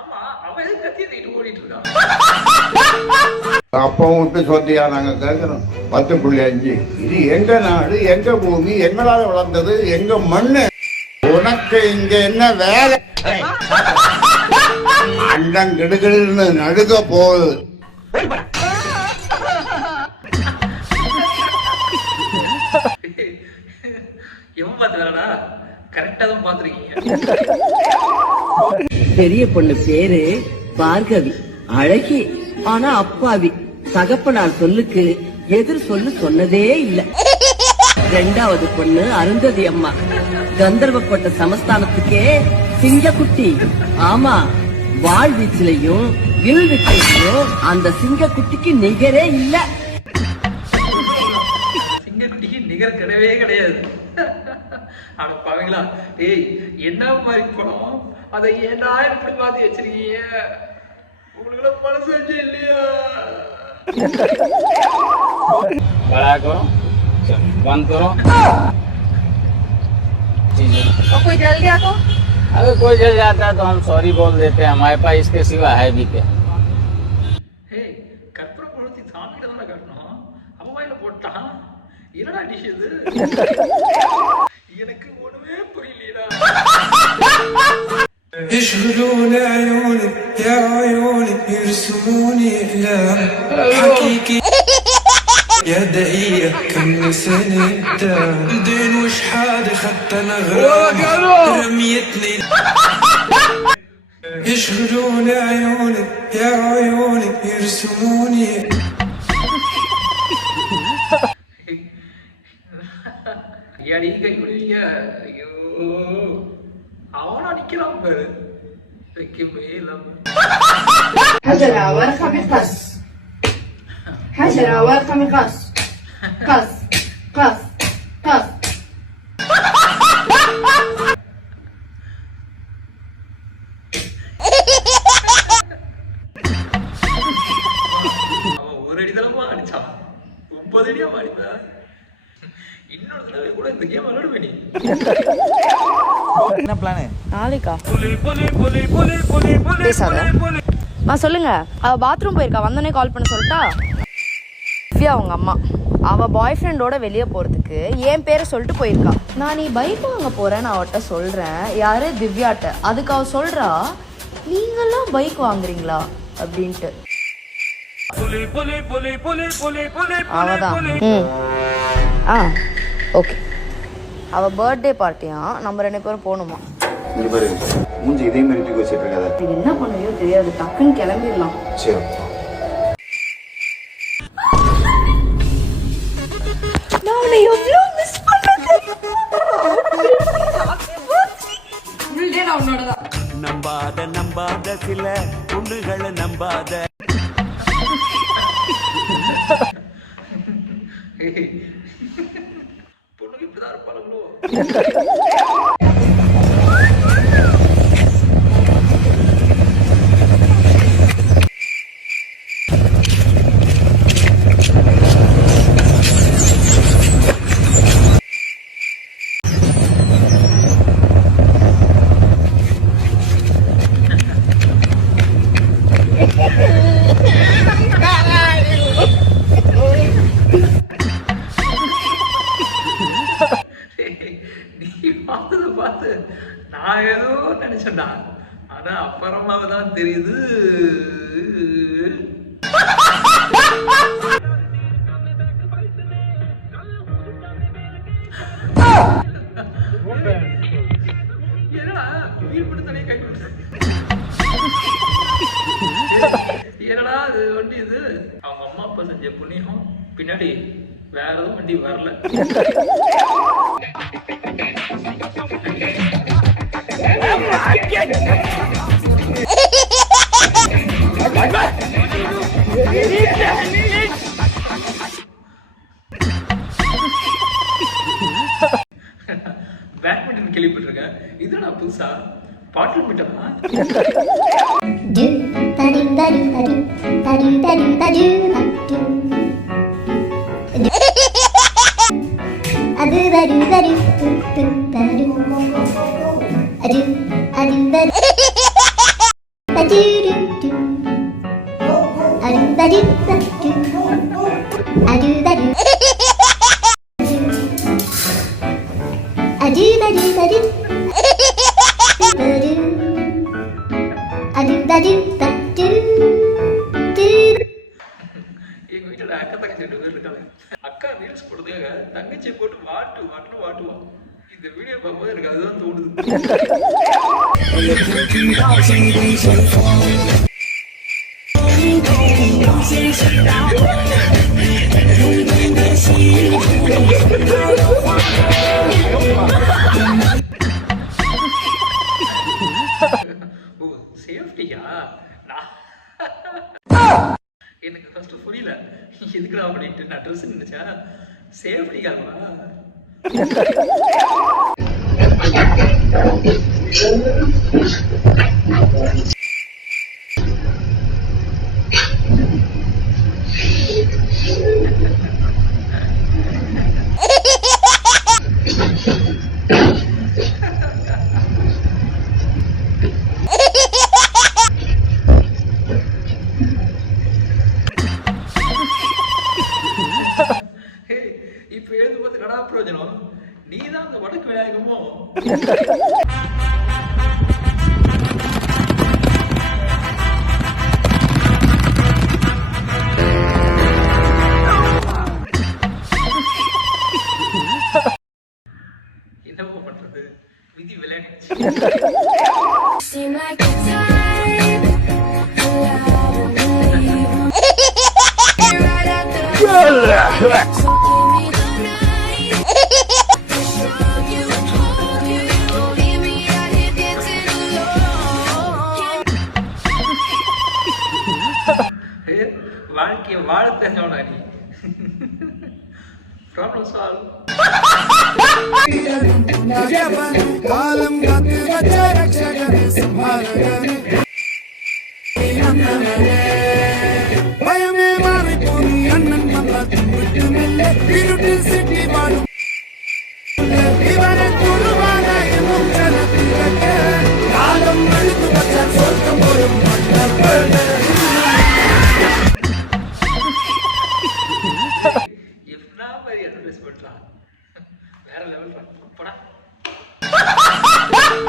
ஆமா, அவன் எதுக்கு கத்தியை தூக்கிட்டு ஓடிட்டு இருக்கான்? அப்பவும் விட்டு சொத்தியா நாங்க கேட்கிறோம். 10.5 இது எங்க நாடு, எங்க பூமி, எங்களால வளர்ந்தது, எங்க மண்ணு, உனக்கு இங்க என்ன வேலை? அண்டம் கெடுகடுன்னு நடுக்க போகுது. எவன் பார்த்து வேறடா? கரெக்டா தான் பாத்துருக்கீங்க. பெரிய பொண்ணு பேரு பார்கவி, அழகி ஆனா அப்பாவி. தகப்பனார் சொல்லுக்கு எதிர் சொல்லு சொன்னதே இல்ல. ரெண்டாவது பொண்ணு அருந்ததி அம்மா, கந்தர்வக்கோட்டை சமஸ்தானத்துக்கே சிங்கக்குட்டி. ஆமா, வாழ்வீச்சிலையும் வில்வீச்சிலையும் அந்த சிங்கக்குட்டிக்கு நிகரே இல்ல. சிங்கக்குட்டிக்கு நிகர் கிடையவே கிடையாது. ஆனா பாவீங்களா, ஏய் என்ன மாதிரி படம், அதை ஏன்னா இப்படி மாத்தி வச்சிருக்கீங்க? உங்களுக்கு மனசு வச்சு இல்லையா? बड़ा करो, बंद करो। और कोई जल गया तो? अगर कोई जल जाता है तो हम सॉरी बोल देते हैं, हमारे पास इसके सिवा है भी क्या? हे கற்பூர கொளுத்தி சாமிகிட்ட தானே கட்டணும், அவன் வாயில போட்டான். என்னடா டிஷ் இது? எனக்கு ஒண்ணுமே புரியலடா. يشغلون عيوني يا عيوني يرسموني اقلام حقيقي يا دقيقة كم سنة قدام دين وش حادي خدت انا غرام رميتني يشغلون عيوني يا عيوني يرسموني அடி கை குடிங்க. ஐயோ, அவனா நிக்கிறான் பாரு, வைக்கவே இல்லாம. حجرة ورقة بقص، حجرة ورقة بقص، قص قص قص. அவன் ஒரு அடி தளமா அடிச்சான், 9 அடியா அடிப்பேன். இன்னொரு தடவை கூட இந்த கேம் விளையாடுவே நீ. என்ன பிளான் நாளைக்கா பேசாத. சொல்லுங்க. அவ பாத்ரூம் போயிருக்கா, வந்தோடனே கால் பண்ண சொல்லிட்டா. திவ்யா அவங்க அம்மா, அவ பாய் ஃப்ரெண்டோட வெளியே போறதுக்கு என் பேரை சொல்லிட்டு போயிருக்கா. நான் நீ பைக் வாங்க போறேன்னு அவட்ட சொல்றேன், யாரு திவ்யாட்ட. அதுக்கு அவ சொல்றா, நீங்கெல்லாம் பைக் வாங்குறீங்களா அப்படின்ட்டு. அவதான் ஓகே. அவ பர்த்டே பார்ட்டியா, நம்ம 2 பேரும் போகணுமா? இங்க பாரு, மூஞ்சி இதே மாதிரி தூக்கி வச்சிட்டு இருக்காத. இது என்ன பண்ணுவியோ தெரியாது, டக்குன்னு கிளம்பிடலாம். சரி. நான் உன்னை எவ்வளோ மிஸ் பண்ணேன். நான் உன்னோட தான். நம்பாத சில பொண்ணுகளை நம்பாத. பொண்ணுக்கு இப்படிதான் இருப்பாளுங்களோ? நீ பார்த்தது பார்த்து நான் ஏதோ நினைச்சேன்டா, ஆனா அப்புறமாதான் தெரியுது. என்னடா உயிர் பிடித்தனே கை என்னடா அது வண்டி இது? அவங்க அம்மா அப்பா செஞ்ச புண்ணியம், பின்னாடி வேற எதுவும் வண்டி வரல. பேட்மிண்டன் கேள்விப்பட்டிருக்கேன், இதுனா புதுசா? பாட்டில் மிட்டமா? அது adu, adu, da, da, do, do, do. Adu, da, do, da, do. Adu, da, do. Adu, da, do, da, do. Adu, da, do, da, do. எங்க வீட்டுல அக்கா தங்கச்சி 2 பேர் இருக்காங்க. அக்கா ரீல்ஸ் போடுறதுக்காக தங்கச்சியை போட்டு வாட்டுவான். இந்த வீடியோ பார்க்கும்போது எனக்கு அதுதான் தோணுது. ஓ சேஃப்டியா? எனக்கு ஃபர்ஸ்ட் புரியல எதுக்குடா அப்படின்ட்டு நான் ட்ரெஸ் நினைச்சா சேஃப்டி காரணமா. இப்ப எழுது பார்த்து கடா பிரயோஜனம், நீதான் அந்த வடக்கு விநாயகமோ? என்னப்போ பண்றது, விதி விளையாடிச்சு. வாழ்க்கையை வாழ தெரிஞ்சவனா நீ. Problem solve. காலம் காத்து வச்ச ரட்சகனே சம்ஹாரகனே பயமே மாறி போனி அண்ணன் மல்லா தும்பிட்டு மெல்ல இருட்டில் சிட்டி வாழும் இவனை துருவான எனும் ஜனத்திரக்க காலம் எழுத்து வச்ச சொர்க்கம் போலும் மன்னர்கள். என்ன மாதிரி அட்வைஸ் பண்றான், வேற லெவல் பண்றான்.